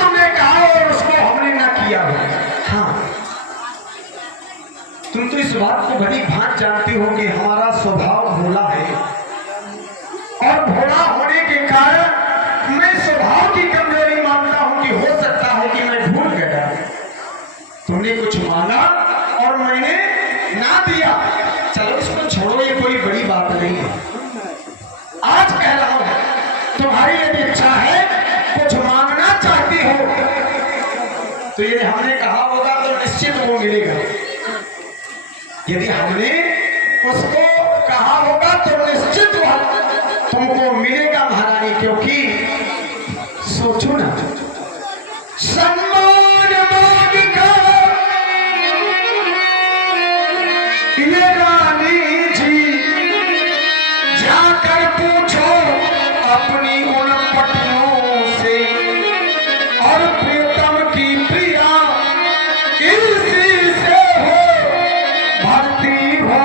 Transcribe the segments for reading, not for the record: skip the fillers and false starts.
तुमने कहा और उसको हमने ना किया हो। हाँ, तुम तो इस बात को भली भांत जानती हो कि हमारा स्वभाव भोला है और भोला होने के कारण मैं स्वभाव की कमजोरी मानता हूं कि हो सकता है कि मैं भूल गया। तुमने कुछ मांगा और मैंने ना दिया, चलो इसको छोड़ो, ये कोई बड़ी बात नहीं है। आज कह रहा हूं तुम्हारी यदि इच्छा है, कुछ मांगना चाहती हो तो ये हमने कहा होगा तो निश्चित वो मिलेगा। यदि हमने उसको कहा होगा तो निश्चित तुमको मिलेगा महारानी, क्योंकि सोचो ना, सम्मान मांग कर ये रानी जी जाकर पूछो अपनी उन पत्नियों से और प्रियतम की प्रिया इसी से हो भक्ति हो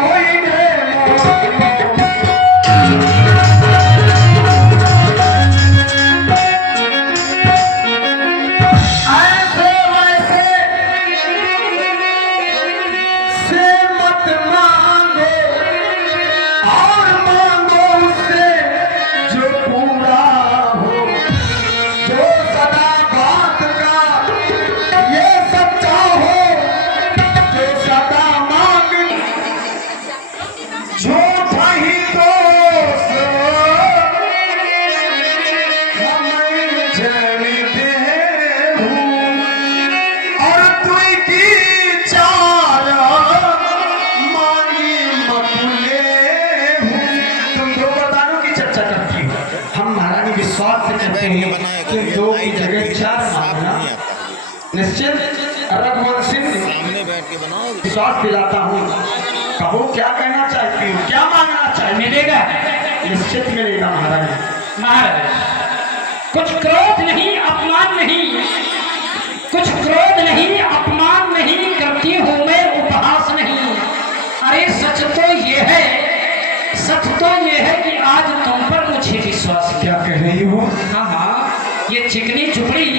निश्चित रघुवंश सिंह सामने बैठ के बनाओ, विश्वास दिलाता हूँ। कहो क्या कहना चाहती हो, क्या मांगना चाहिए? मिलेगा, निश्चित मिलेगा महाराज। महाराज कुछ क्रोध नहीं, अपमान नहीं, कुछ क्रोध नहीं, अपमान नहीं करती हूँ मैं, उपहास नहीं। अरे सच तो ये है, सच तो ये है कि आज तुम पर मुझे विश्वास। क्या कह रही हो? हाँ हाँ, ये चिकनी चुपड़ी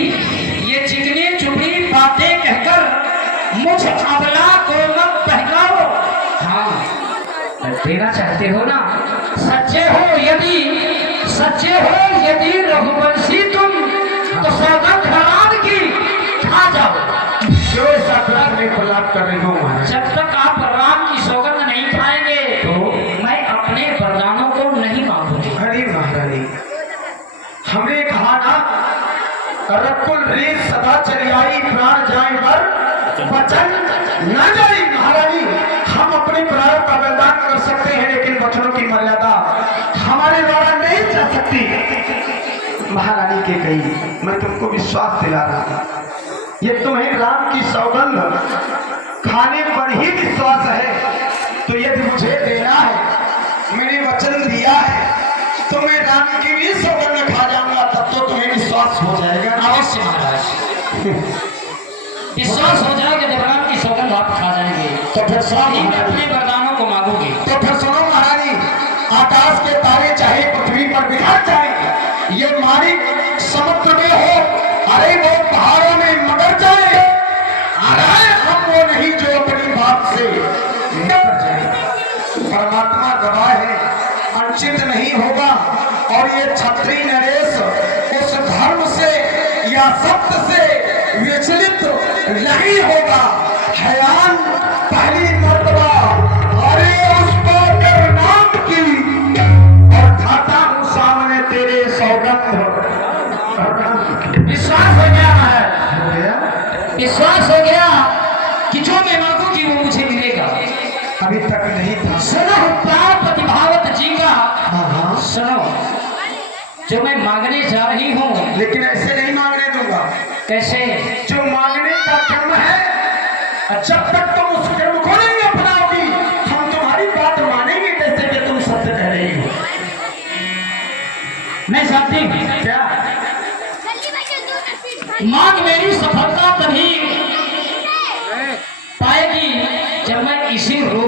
बातें कहकर मुझ अबला को मत बहकाओ। हाँ, देना चाहते हो ना? सच्चे हो यदि रघुवंशी तुम, तो सौगंध भगवान की खा जाओ। जो सतराम में खुलाप कर रही हो महाराज, जब तक आप राम की सौगंध नहीं खाएंगे तो मैं अपने वरदानों को नहीं मांगूंगी। अरे महारानी, हमने कहा ना, रकुल रीत सदा चली आई, प्राण जाए पर वचन न जाई। महारानी, हम अपने प्राणों का बलिदान कर सकते हैं, लेकिन वचनों की मर्यादा हमारे द्वारा नहीं जा सकती। महारानी के कही, मैं तुमको विश्वास दिला रहा था, ये तुम्हें राम की सौगंध खाने पर ही विश्वास है, तो यदि मुझे देना है, मैंने वचन दिया है, तो मैं राम की भी सौगंध खा जाऊंगा, तब तो तुम्हें विश्वास हो जाएगा। अवश्य महाराज, विश्वास हो जाएगा जब राम की सौगंध आप खा जाएंगे, तो फिर सुनो, अपने वरदानों को मांगोगे। तो फिर सुनो महारानी, आकाश के तारे चाहे पृथ्वी पर बिखर जाए, ये मालिक समुद्र में हो, अरे वो पहाड़ों में मगर जाए, अरे हम वो नहीं जो अपनी बात से निकल जाए। परमात्मा गवाह है, अंचित नहीं होगा, और ये क्षत्रिय नरेश उस धर्म से या सत्य से विचलित नहीं होगा। हयान पहली मर्तबा अरे उस पर नाम की, और खाता हूँ सामने तेरे सौगंध। विश्वास हो गया है, विश्वास हो गया कि जो मैं मांगूंगी वो मुझे मिलेगा। अभी तक नहीं था। सुनो प्राण प्रतिभावत जी का, हाँ, सुनो, जो मैं मांगने जा रही हूँ, लेकिन ऐसे नहीं मांगने दूंगा। कैसे? जो मांगने का कर्म है, जब तक तुम उस कर्म को नहीं अपनाओगी, हम तुम्हारी बात मानेंगे कैसे कि तुम सत्य कह रही हो? मैं जानती हूँ क्या? मांग मेरी सफलता तभी पाएगी जब मैं इसी रोग